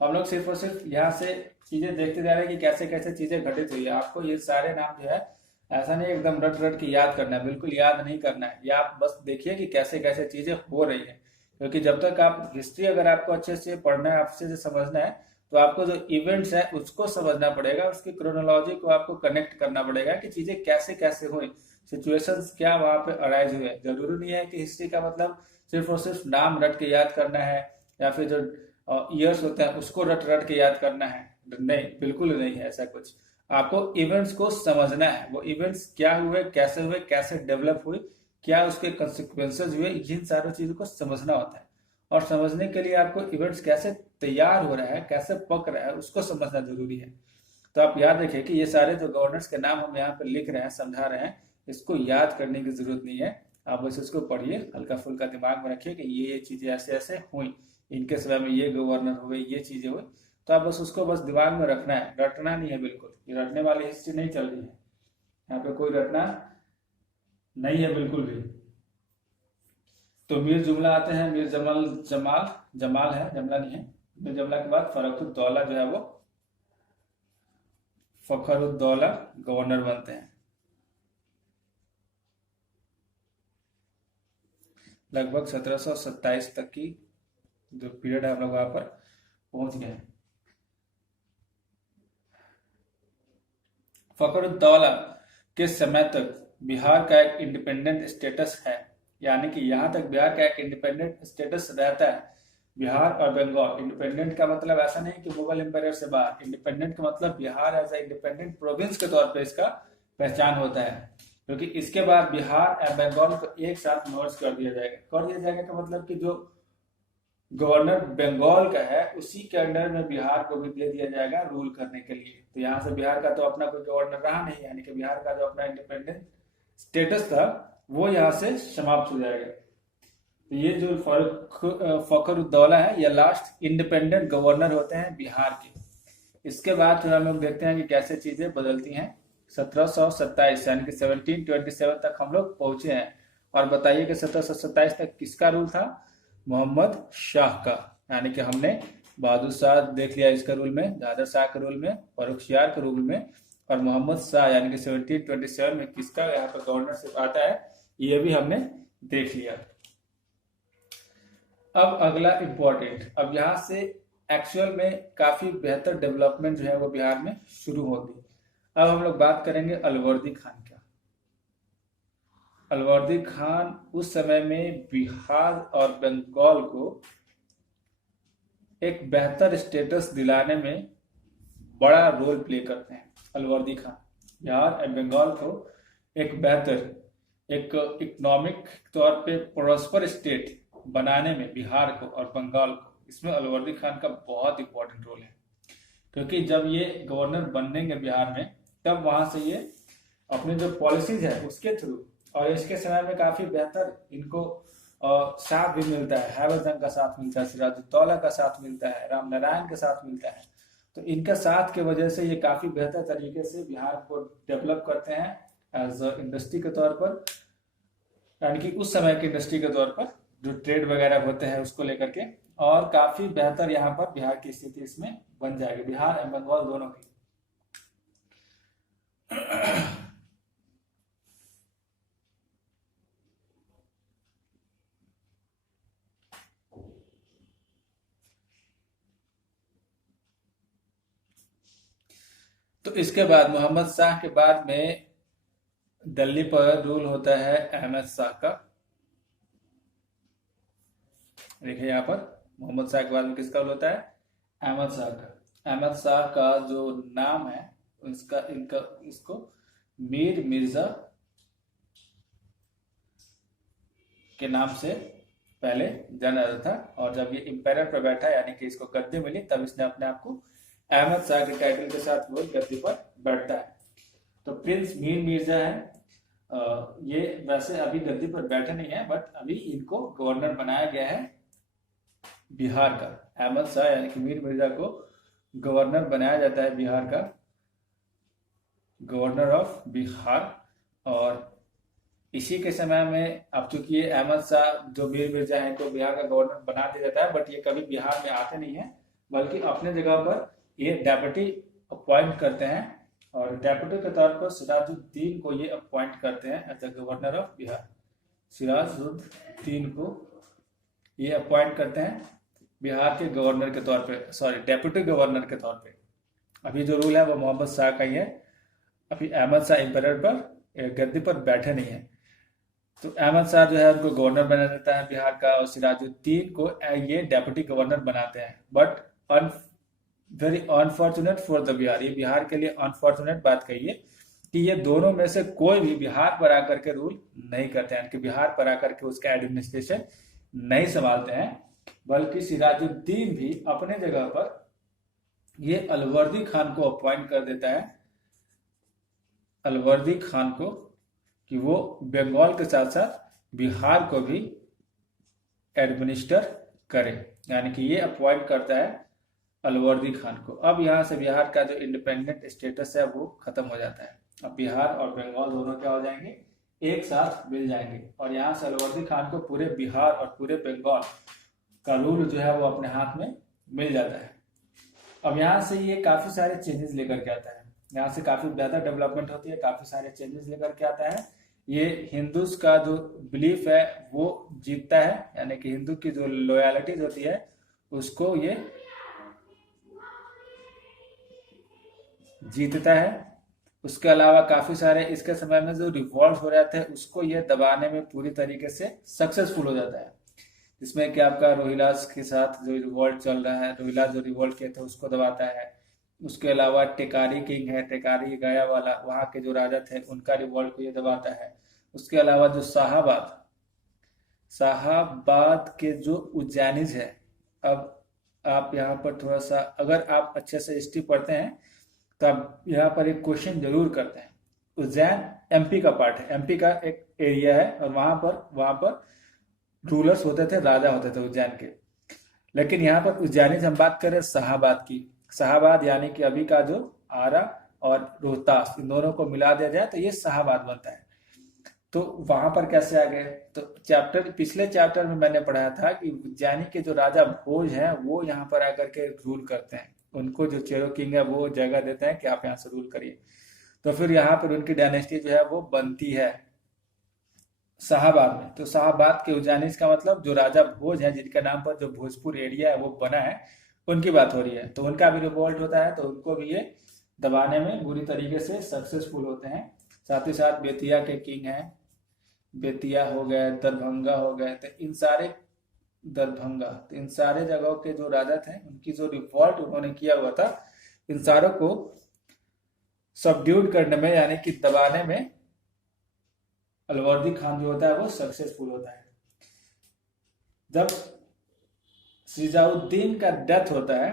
हम लोग सिर्फ और सिर्फ यहाँ से चीजें देखते जा रहे हैं कि कैसे कैसे चीजें घटित हुई है। आपको ये सारे नाम जो है ऐसा नहीं एकदम रट रट के याद करना है, बिल्कुल याद नहीं करना है। ये आप बस देखिए कि कैसे कैसे चीजें हो रही है, क्योंकि जब तक आप हिस्ट्री अगर आपको अच्छे से पढ़ना है, अच्छे से समझना है, तो आपको जो इवेंट्स है उसको समझना पड़ेगा, उसकी क्रोनोलॉजी को आपको कनेक्ट करना पड़ेगा कि चीजें कैसे कैसे हुई, सिचुएशंस क्या वहां पे अराइज हुए। जरूरी नहीं है कि हिस्ट्री का मतलब सिर्फ और सिर्फ नाम रट के याद करना है, या फिर जो ईयर्स होते हैं उसको रट रट के याद करना है। नहीं, बिल्कुल नहीं है ऐसा कुछ। आपको इवेंट्स को समझना है, वो इवेंट्स क्या हुए, कैसे डेवलप हुए, क्या उसके कंसिक्वेंसेज हुए, इन सारी चीजों को समझना होता है। और समझने के लिए आपको इवेंट्स कैसे तैयार हो रहा है, कैसे पक रहा है, उसको समझना जरूरी है। तो आप याद रखिए कि ये सारे जो गवर्नर्स के नाम हम यहाँ पे लिख रहे हैं, समझा रहे हैं, इसको याद करने की जरूरत नहीं है। आप बस इसको पढ़िए, हल्का फुल्का दिमाग में रखिए कि ये चीजें ऐसे ऐसे हुई, इनके समय में ये गवर्नर हुए, ये चीजें हुई। तो आप बस उसको बस दिमाग में रखना है, रटना नहीं है बिल्कुल। ये रटने वाली हिस्ट्री नहीं चल रही है यहाँ पे, कोई रटना नहीं है बिल्कुल भी। तो मीर जुमला आते हैं, मीर जमाल, जमाल है, जमला नहीं है। मीर जमला के बाद फखरुद्दौला जो है वो फखरुद्दौला गवर्नर बनते हैं। लगभग 1727 तक की जो पीरियड है हम लोग वहां पर पहुंच गए। फखरुद्दौला के समय तक बिहार का एक इंडिपेंडेंट स्टेटस है, यानी कि यहाँ तक बिहार का एक इंडिपेंडेंट स्टेटस रहता है। बिहार और बंगाल, इंडिपेंडेंट का मतलब ऐसा नहीं कि मुगल एम्पायर से बाहर, इंडिपेंडेंट का मतलब Bihar as a independent province के तौर पे इसका पहचान होता है। क्योंकि इसके बाद बिहार और बंगाल को एक साथ मर्ज कर दिया जाएगा। कर दिया जाएगा का मतलब कि जो गवर्नर बंगाल का है उसी के अंडर में बिहार को भी दे दिया जाएगा रूल करने के लिए। तो यहाँ से बिहार का तो अपना कोई गवर्नर रहा नहीं, यानी कि बिहार का जो अपना इंडिपेंडेंट स्टेटस था वो यहाँ से समाप्त हो जाएगा। तो ये जो फखरुद्दौला है, ये लास्ट इंडिपेंडेंट गवर्नर होते हैं बिहार के। इसके बाद फिर हम लोग देखते हैं कि कैसे चीजें बदलती हैं। 1727 यानी कि 1727 तक हम लोग पहुंचे हैं। और बताइए कि 1727 तक किसका रूल था? मोहम्मद शाह का। यानी कि हमने बहादुर शाह देख लिया इसका रूल में, दादर शाह के रूल में, फर्रुखसियार के रूल में, और मोहम्मद शाह यानी कि 1727 में किसका यहाँ पर गवर्नरशिप आता है, ये भी हमने देख लिया। अब अगला इंपॉर्टेंट, अब यहाँ से एक्चुअल में काफी बेहतर डेवलपमेंट जो है वो बिहार में शुरू होगी। अब हम लोग बात करेंगे अलवर्दी खान का। अलवर्दी खान उस समय में बिहार और बंगाल को एक बेहतर स्टेटस दिलाने में बड़ा रोल प्ले करते हैं। अलवर्दी खान बिहार और बंगाल को एक बेहतर, एक इकोनॉमिक तौर पे प्रोस्पर स्टेट बनाने में बिहार को और बंगाल को, इसमें अलवर्दी खान का बहुत इंपॉर्टेंट रोल है। क्योंकि जब ये गवर्नर बनेंगे बिहार में, तब वहां से ये अपने जो पॉलिसीज है उसके थ्रू, और इसके समय में काफी बेहतर इनको साथ भी मिलता है, हैबर जंग का साथ मिलता है, सिराजुद्दौला का साथ मिलता है, राम नारायण का साथ मिलता है। तो इनका साथ के वजह से ये काफी बेहतर तरीके से बिहार को डेवलप करते हैं एज इंडस्ट्री के तौर पर, यानी कि उस समय की इंडस्ट्री के तौर पर जो ट्रेड वगैरह होते हैं उसको लेकर के, और काफी बेहतर यहाँ पर बिहार की स्थिति इसमें बन जाएगी, बिहार और बंगाल दोनों की। तो इसके बाद मोहम्मद शाह के बाद में दिल्ली पर रूल होता है अहमद शाह का। देखिए यहाँ पर मोहम्मद शाह के बाद में किसका रूल होता है? अहमद शाह का। अहमद शाह का जो नाम है इसका इनका इसको मीर मिर्जा के नाम से पहले जाना जाता था, और जब ये इंपेयर पर बैठा यानी कि इसको गद्दी मिली, तब इसने अपने आप को अहमद शाह के टाइटल के साथ वो गद्दी पर बैठता है। तो प्रिंस मीर मिर्जा है, ये वैसे अभी गद्दी पर बैठे नहीं है, बट अभी इनको गवर्नर बनाया गया है बिहार का। अहमद शाह यानी कि मीर मिर्जा को गवर्नर बनाया जाता है बिहार का, गवर्नर ऑफ बिहार। और इसी के समय में अब चूंकि ये अहमद शाह जो मीर मिर्जा है तो बिहार का गवर्नर बना दिया जाता है, बट ये कभी बिहार में आते नहीं है, बल्कि अपने जगह पर ये डेप्यूटी अपॉइंट करते हैं, और डेप्यूटी के तौर पर सिराजुद्दीन को ये अपॉइंट करते हैं as the governor of Bihar. Sirajuddin को ये अपॉइंट करते हैं बिहार के गवर्नर के तौर पे, सॉरी डेप्यूटी गवर्नर के तौर पे। अभी जो रूल है वो मोहम्मद शाह का ही है। अभी अहमद शाह एम्परर पर गद्दी पर बैठे नहीं है, तो अहमद शाह जो है उनको गवर्नर बना देता है बिहार का, और सिराजुद्दीन को ये डेप्यूटी गवर्नर बनाते हैं। But very unfortunate for the Bihar, ये बिहार के लिए अनफॉर्चुनेट बात कही है कि ये दोनों में से कोई भी बिहार पर आकर के रूल नहीं करते हैं, कि बिहार पर आकर के उसका एडमिनिस्ट्रेशन नहीं संभालते हैं, बल्कि सिराजुद्दीन भी अपने जगह पर ये अलवर्दी खान को अपॉइंट कर देता है, अलवर्दी खान को, कि वो बंगाल के साथ साथ बिहार को भी एडमिनिस्टर करे। यानी कि ये अपॉइंट करता है अलवर्दी खान को। अब यहाँ से बिहार का जो इंडिपेंडेंट स्टेटस है वो खत्म हो जाता है। अब बिहार और बंगाल दोनों क्या हो जाएंगे, एक साथ मिल जाएंगे, और यहाँ से अलवर्दी खान को पूरे बिहार और पूरे बंगाल का रूल जो है वो अपने हाथ में मिल जाता है। अब यहाँ से ये काफी सारे चेंजेस लेकर के आता है, यहाँ से काफी ज्यादा डेवलपमेंट होती है, काफी सारे चेंजेस लेकर के आता है। ये हिंदूज का जो बिलीफ है वो जीतता है, यानी कि हिंदू की जो लॉयलिटीज होती है उसको ये जीतता है। उसके अलावा काफी सारे इसके समय में जो रिवॉल्ट हो रहे थे उसको ये दबाने में पूरी तरीके से सक्सेसफुल हो जाता है, जिसमें कि आपका रोहिलास के साथ जो रिवॉल्ट चल रहा है, रोहिलास जो रिवॉल्ट किए थे उसको दबाता है। उसके अलावा टेकारी किंग है, टेकारी गया वाला, वहाँ के जो राजा थे उनका रिवॉल्ट को ये दबाता है। उसके अलावा जो शाहाबाद के जो उज्जैनिज है, अब आप यहाँ पर थोड़ा सा अगर आप अच्छे से हिस्ट्री पढ़ते हैं तो आप यहाँ पर एक क्वेश्चन जरूर करते हैं। उज्जैन एमपी का पार्ट है, एमपी का एक एरिया है, और वहां पर रूलर्स होते थे, राजा होते थे उज्जैन के। लेकिन यहाँ पर उज्जैनी से हम बात करें शाहाबाद की, शाहाबाद यानी कि अभी का जो आरा और रोहतास, इन दोनों को मिला दिया जाए तो ये शाहाबाद बनता है। तो वहां पर कैसे आ गए, तो पिछले चैप्टर में मैंने पढ़ाया था कि उज्जैनी के जो राजा भोज हैं वो यहाँ पर आकर के रूल करते हैं, उनको जो चेरो किंग है वो जगह देते हैं कि आप यहाँ से रूल करिए। तो फिर यहाँ पर उनकी डायनेस्टी जो है वो बनती है शाहाबाद में। तो शाहाबाद के उज्जैनिस का मतलब जो राजा भोज है, जिनके नाम पर जो भोजपुर एरिया है वो बना है, उनकी बात हो रही है। तो उनका भी रिवॉल्ट होता है, तो उनको भी ये दबाने में बुरी तरीके से सक्सेसफुल होते हैं। साथ ही साथ बेतिया के किंग हैं, बेतिया हो गए, दरभंगा हो गए, तो इन सारे जगहों के जो राजा थे उनकी जो रिवॉल्ट उन्होंने किया हुआ था, इन सारों को सबड्यूड करने में यानी कि दबाने में अलवर्दी खान जो होता है वो सक्सेसफुल होता है। जब सिराजुद्दीन का डेथ होता है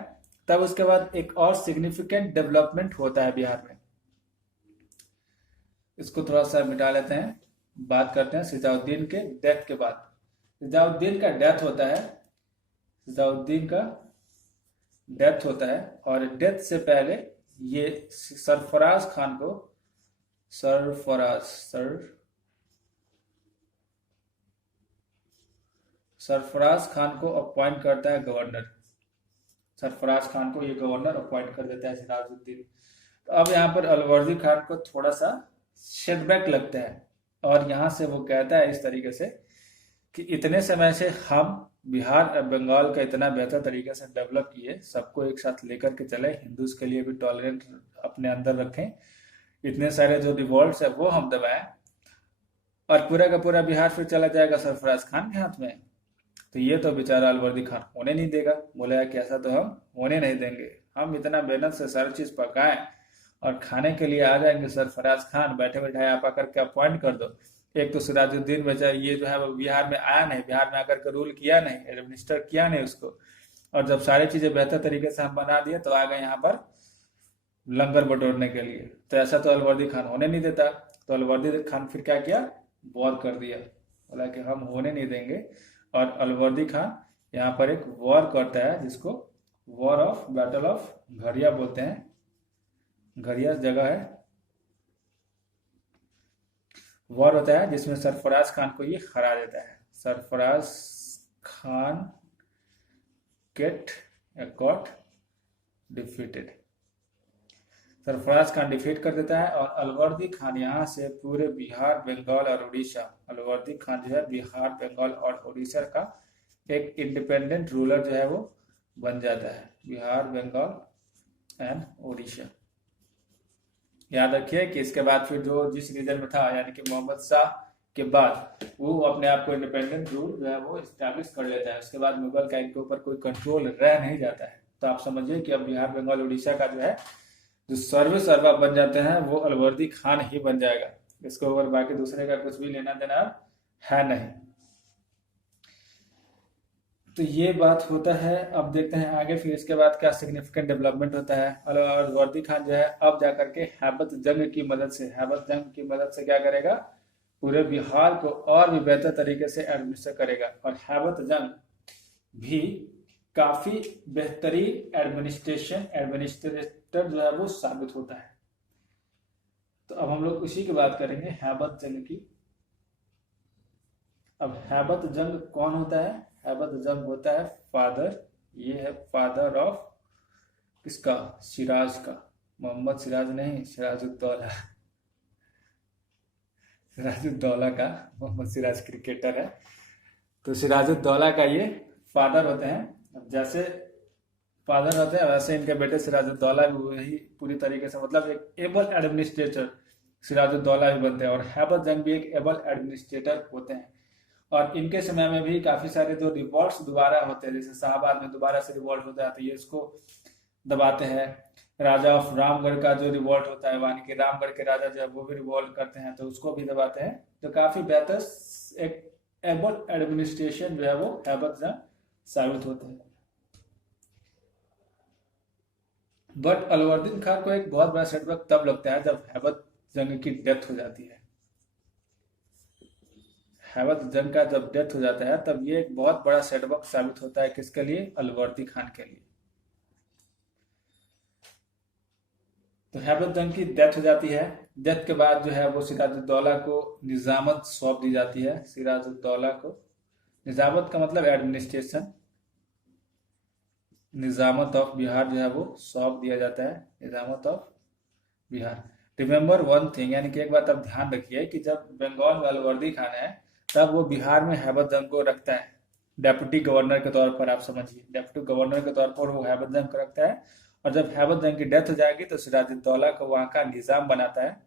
तब उसके बाद एक और सिग्निफिकेंट डेवलपमेंट होता है बिहार में। इसको थोड़ा सा मिटा लेते हैं, बात करते हैं सिराजुद्दीन के डेथ के बाद। सिराजुद्दीन का डेथ होता है, सिराजुद्दीन का डेथ होता है, और डेथ से पहले ये सरफराज खान को सरफराज खान को अपॉइंट करता है गवर्नर। सरफराज खान को ये गवर्नर अपॉइंट कर देता है सिराजुद्दीन। तो अब यहाँ पर अलवर्दी खान को थोड़ा सा सेटबैक लगता है, और यहाँ से वो कहता है इस तरीके से कि इतने समय से हम बिहार और बंगाल का इतना बेहतर तरीके से डेवलप किए, सबको एक साथ लेकर के चले, हिंदूज के लिए भी टॉलरेंट अपने अंदर रखें, इतने सारे जो रिवॉल्ट्स है वो हम दबाएं, और पूरा का पूरा बिहार फिर चला जाएगा सरफराज खान के हाथ में। तो ये तो बेचारा अलवर्दी खान होने नहीं देगा। बोला कि ऐसा तो हम होने नहीं देंगे, हम इतना मेहनत से सारी चीज पकाएं और खाने के लिए आ जाएंगे सरफराज खान, बैठे बैठे आप आकर के अपॉइंट कर दो। एक तो सिराजुद्दीन बेचारा ये जो है वो बिहार में आया नहीं, बिहार में आकर के रूल किया नहीं, एडमिनिस्टर किया नहीं उसको, और जब सारी चीजें बेहतर तरीके से हम बना दिए तो आ गए यहाँ पर लंगर बटोरने के लिए। तो ऐसा तो अलवर्दी खान होने नहीं देता। तो अलवर्दी खान फिर क्या किया, वॉर कर दिया, बोला कि हम होने नहीं देंगे। और अलवर्दी खान यहाँ पर एक वॉर करता है, जिसको वॉर ऑफ बैटल ऑफ घरिया बोलते हैं। घरिया जगह है, वॉर होता है जिसमें सरफराज खान को ये हरा देता है। Sarfaraz Khan got defeated, Sarfaraz Khan defeat कर देता है, और अलवर्दी खान यहाँ से पूरे बिहार, बंगाल और उड़ीसा, अलवर्दी खान जो है बिहार, बंगाल और उड़ीसा का एक इंडिपेंडेंट रूलर जो है वो बन जाता है, बिहार, बंगाल एंड उड़ीसा। याद रखिए कि इसके बाद फिर जो जिस रीजन में था, यानी कि मोहम्मद शाह के बाद वो अपने आप को इंडिपेंडेंट रूल जो है वो स्टैब्लिश कर लेता है। उसके बाद मुगल का इनके ऊपर कोई कंट्रोल रह नहीं जाता है। तो आप समझिए कि अब बिहार, बंगाल, उड़ीसा का जो है जो सर्वे सर्वा बन जाते हैं वो अलवर्दी खान ही बन जाएगा। इसको ऊपर बाकी दूसरे का कुछ भी लेना देना है नहीं। तो ये बात होता है। अब देखते हैं आगे फिर इसके बाद क्या सिग्निफिकेंट डेवलपमेंट होता है। अलवर्दी खान जो है अब जाकर के हैबत जंग की मदद से क्या करेगा, पूरे बिहार को और भी बेहतर तरीके से एडमिनिस्टर करेगा। और हैबत जंग भी काफी बेहतरीन एडमिनिस्ट्रेटर जो है वो साबित होता है। तो अब हम लोग उसी की बात करेंगे, हैबत जंग की। अब हैबत जंग कौन होता है? हैबत जंग होता है फादर, ये है फादर ऑफ किसका? सिराज का। मोहम्मद सिराज नहीं, सिराजुद्दौला। सिराजुद्दौला का, मोहम्मद सिराज क्रिकेटर है। तो सिराजुद्दौला का ये फादर होते हैं। अब जैसे फादर होते हैं वैसे इनके बेटे सिराजुद्दौला भी वही पूरी तरीके से, मतलब एक एबल एडमिनिस्ट्रेटर सिराजुद्दौला भी बनते हैं। और हैबत जंग भी एक एबल एडमिनिस्ट्रेटर होते हैं। और इनके समय में भी काफी सारे जो रिवॉल्ट्स दोबारा होते हैं, जैसे शाहबाद में दोबारा से रिवॉल्ट होता है तो ये इसको दबाते हैं। राजा ऑफ रामगढ़ का जो रिवॉल्ट होता है, यानी कि रामगढ़ के राजा जो है वो भी रिवॉल्ट करते हैं तो उसको भी दबाते हैं। तो काफी बेहतर एक एबल एडमिनिस्ट्रेशन जो है वो हैबत जंग साबित होते हैं। बट अलवर्दीन खान को एक बहुत बड़ा सेटबैक तब लगता है जब हैबत जंग की डेथ हो जाती है। हैबत जंग का जब डेथ हो जाता है तब ये एक बहुत बड़ा सेटबैक साबित होता है। किसके लिए? अलवर्दी खान के लिए। तो हैबत जंग की डेथ हो जाती है। डेथ के बाद जो है वो सिराजुद्दौला को निजामत सौंप दी जाती है। सिराजुद्दौला को, निजामत का मतलब एडमिनिस्ट्रेशन, निजामत ऑफ बिहार जो है वो सौंप दिया जाता है। निजामत of Bihar. Remember one thing, यानी कि एक बात आप ध्यान रखिए कि जब बंगाल में अलवर्दी खान है तब वो बिहार में हैबत जंग को रखता है डेप्यूटी गवर्नर के तौर पर। आप समझिए, डेप्यूटी गवर्नर के तौर पर वो हैबत जंग को रखता है। और जब हैबत जंग की डेथ हो जाएगी तो सिराजुद्दौला को वहां का निजाम बनाता है।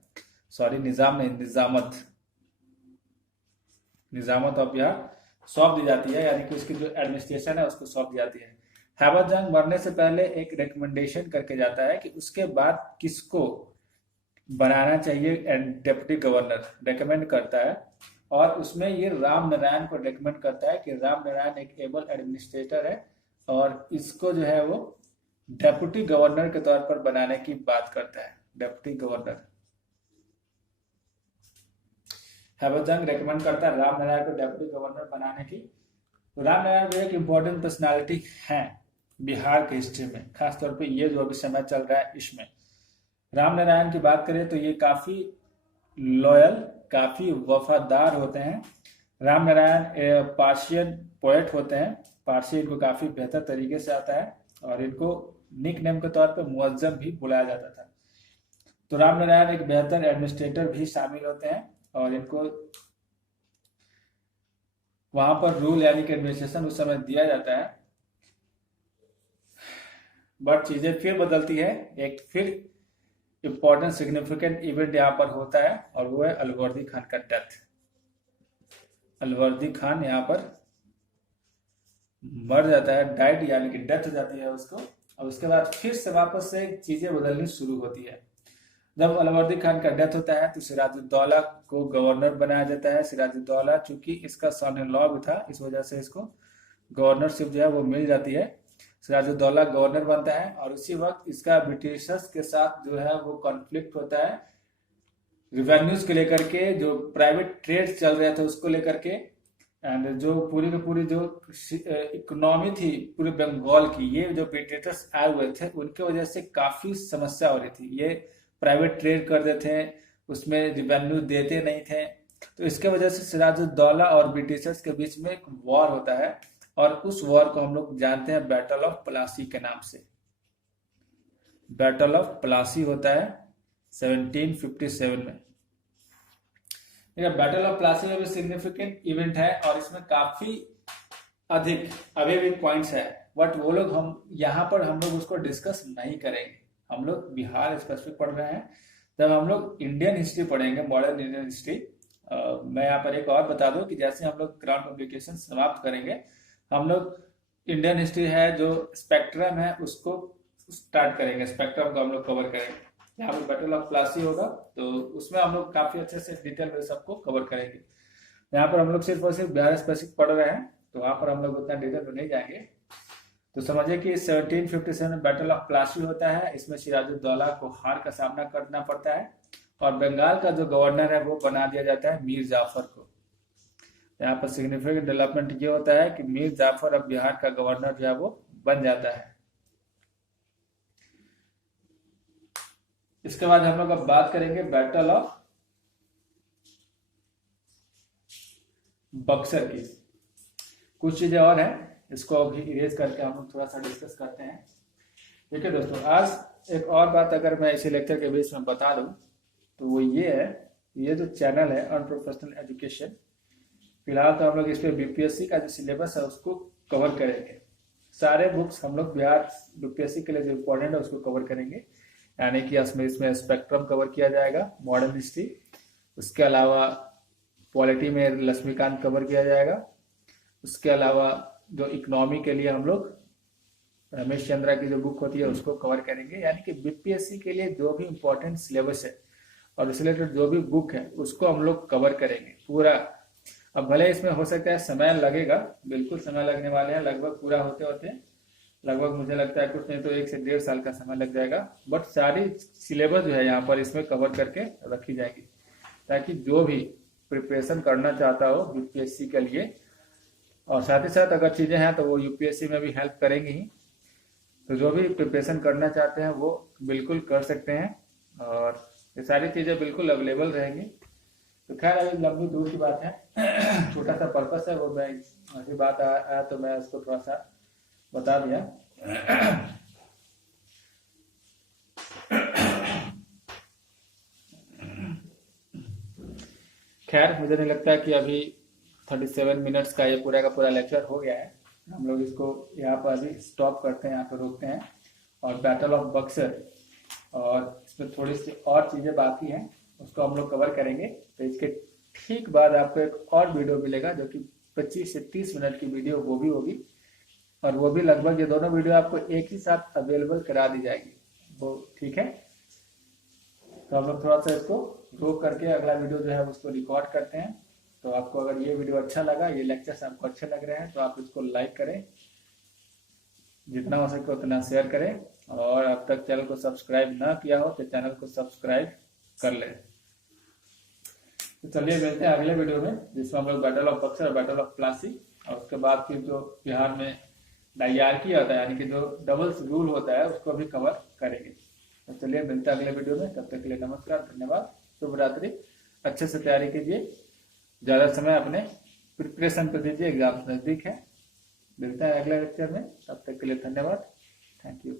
सॉरी, निजाम नहीं, निजामत, निजामत ऑफ बिहार सौंप दी जाती है, यानी कि उसकी जो एडमिनिस्ट्रेशन है उसको सौंप दी जाती है। हैबत जंग मरने से पहले एक रिकमेंडेशन करके जाता है कि उसके बाद किसको बनाना चाहिए, डेप्यूटी गवर्नर रेकमेंड करता है। और उसमें ये राम नारायण को रेकमेंड करता है कि राम नारायण एक एबल एडमिनिस्ट्रेटर है और इसको जो है वो डेप्यूटी गवर्नर के तौर पर बनाने की बात करता है। डेप्यूटी गवर्नर हैबत जंग रेकमेंड करता है राम नारायण को डेप्यूटी गवर्नर बनाने की। तो राम नारायण भी एक इम्पोर्टेंट पर्सनालिटी है बिहार के हिस्ट्री में, खासतौर पे ये जो अभी समय चल रहा है इसमें। राम नारायण की बात करें तो ये काफी लॉयल, काफी वफादार होते हैं। राम नारायण पार्शियन पोएट होते हैं। पारसी इनको काफी बेहतर तरीके से आता है और इनको निक नेम के तौर पर मुअज्जम भी बुलाया जाता था। तो राम नारायण एक बेहतर एडमिनिस्ट्रेटर भी शामिल होते हैं और इनको वहां पर रूल यानी कि एडमिनिस्ट्रेशन उस समय दिया जाता है। बट चीजें फिर बदलती है। एक फिर इंपॉर्टेंट सिग्निफिकेंट इवेंट यहाँ पर होता है और वो है अलवर्दी खान का डेथ। अलवर्दी खान यहाँ पर मर जाता है, डाइड, यानी कि डेथ हो जाती है उसको। और उसके बाद फिर से वापस से चीजें बदलनी शुरू होती है। जब अलवर्दी खान का डेथ होता है तो सिराजुद्दौला को गवर्नर बनाया जाता है। सिराजुद्दौला चूंकि इसका सन इन लॉ भी था, इस वजह से इसको गवर्नरशिप जो है वो मिल जाती है। सिराजुद्दौला गवर्नर बनता है और उसी वक्त इसका ब्रिटिशर्स के साथ जो है वो कॉन्फ्लिक्ट होता है रिवेन्यूज को लेकर के, जो प्राइवेट ट्रेड चल रहे थे उसको लेकर के। एंड जो पूरी की पूरी जो इकोनॉमी थी पूरे बंगाल की, ये जो ब्रिटिशर्स आए हुए थे उनके वजह से काफी समस्या हो रही थी। ये प्राइवेट ट्रेड कर देते थे, उसमें रिवेन्यू देते नहीं थे। तो इसके वजह से सिराजुद्दौला और ब्रिटिशर्स के बीच में एक वॉर होता है और उस वॉर को हम लोग जानते हैं बैटल ऑफ प्लासी के नाम से। बैटल ऑफ प्लासी होता है 1757 में। बैटल ऑफ प्लासी में भी सिग्निफिकेंट इवेंट है और इसमें काफी अधिक अभी भी पॉइंट्स है, बट वो लोग हम यहाँ पर हम लोग उसको डिस्कस नहीं करेंगे। हम लोग बिहार स्पेसिफिक पढ़ रहे हैं। जब हम लोग इंडियन हिस्ट्री पढ़ेंगे, मॉडर्न इंडियन हिस्ट्री, मैं यहाँ पर एक और बता दूं कि जैसे हम लोग ग्राउंड पब्लिकेशन समाप्त करेंगे, हम लोग इंडियन हिस्ट्री है जो स्पेक्ट्रम है उसको स्टार्ट करेंगे। स्पेक्ट्रम को हम लोग कवर करेंगे। यहाँ पर बैटल ऑफ प्लासी होगा, तो उसमें हम लोग काफी अच्छे से डिटेल में सबको कवर करेंगे। यहाँ पर हम लोग सिर्फ और सिर्फ बिहार स्पेसिफिक पढ़ रहे हैं, तो वहां पर हम लोग उतना डिटेल में नहीं जाएंगे। तो समझिए कि 1757 में बैटल ऑफ प्लासी होता है। इसमें सिराजुद्दौला को हार का सामना करना पड़ता है और बंगाल का जो गवर्नर है वो बना दिया जाता है मीर जाफर को। यहाँ पर सिग्निफिकेंट डेवलपमेंट ये होता है कि मीर जाफर अब बिहार का गवर्नर जो है वो बन जाता है। इसके बाद हम लोग अब बात करेंगे बैटल ऑफ बक्सर की। कुछ चीजें और हैं, इसको अभी इरेज करके हम लोग थोड़ा सा डिस्कस करते हैं। ठीक है दोस्तों, आज एक और बात अगर मैं इसी लेक्चर के बीच में बता दूं तो वो ये है, ये जो चैनल है अनप्रोफेशनल एजुकेशन, फिलहाल तो हम लोग इस पे बीपीएससी का जो सिलेबस है उसको कवर करेंगे। सारे बुक्स हम लोग बिहार बीपीएससी के लिए जो इम्पोर्टेंट है उसको कवर करेंगे। यानी कि इसमें स्पेक्ट्रम कवर किया जाएगा, मॉडर्न हिस्ट्री, उसके अलावा पॉलिटी में लक्ष्मीकांत कवर किया जाएगा, उसके अलावा जो इकोनॉमी के लिए हम लोग रमेश चंद्रा की जो बुक होती है उसको कवर करेंगे। यानी कि बीपीएससी के लिए जो भी इम्पोर्टेंट सिलेबस है और उससे रिलेटेड जो भी बुक है उसको हम लोग कवर करेंगे पूरा। अब भले इसमें हो सकता है समय लगेगा, बिल्कुल समय लगने वाले हैं, लगभग पूरा होते होते लगभग मुझे लगता है कुछ नहीं तो 1 से 1.5 साल का समय लग जाएगा। बट सारी सिलेबस जो है यहाँ पर इसमें कवर करके रखी जाएगी, ताकि जो भी प्रिपरेशन करना चाहता हो यूपीएससी के लिए, और साथ ही साथ अगर चीजें हैं तो वो यूपीएससी में भी हेल्प करेंगी ही। तो जो भी प्रिपरेशन करना चाहते हैं वो बिल्कुल कर सकते हैं और ये सारी चीजें बिल्कुल अवेलेबल रहेंगी। तो खैर अभी लंबी दूर की बात है, छोटा सा पर्पस है वो, मैं ऐसी बात आया तो मैं उसको थोड़ा सा बता दिया। खैर मुझे नहीं लगता कि अभी 37 मिनट्स का ये पूरा का पूरा लेक्चर हो गया है। हम लोग इसको यहाँ पर अभी स्टॉप करते हैं, यहाँ पर रोकते हैं। और बैटल ऑफ बक्सर और इसमें थोड़ी सी और चीजें बाकी हैं उसको हम लोग कवर करेंगे। तो इसके ठीक बाद आपको एक और वीडियो मिलेगा जो कि 25 से 30 मिनट की वीडियो वो भी होगी, और वो भी लगभग ये दोनों वीडियो आपको एक ही साथ अवेलेबल करा दी जाएगी वो। ठीक है, तो हम लोग थोड़ा सा इसको रोक करके अगला वीडियो जो है उसको रिकॉर्ड करते हैं। तो आपको अगर ये वीडियो अच्छा लगा, ये लेक्चर्स आपको अच्छे लग रहे हैं तो आप इसको लाइक करें, जितना हो सके उतना शेयर करें, और अब तक चैनल को सब्सक्राइब ना किया हो तो चैनल को सब्सक्राइब कर लें। तो चलिए मिलते हैं अगले वीडियो में, जिसमें हम लोग battle of Buxar, battle of Plassey, और उसके बाद फिर जो बिहार में डायरकी होता है यानी कि जो डबल रूल होता है उसको भी कवर करेंगे। तो चलिए मिलते हैं अगले वीडियो में, तब तक के लिए नमस्कार, धन्यवाद, शुभ रात्रि। अच्छे से तैयारी कीजिए, ज्यादा समय अपने प्रिपरेशन पर दीजिए, एग्जाम नजदीक है। मिलता है अगले लेक्चर में, तब तक के लिए धन्यवाद, थैंक यू।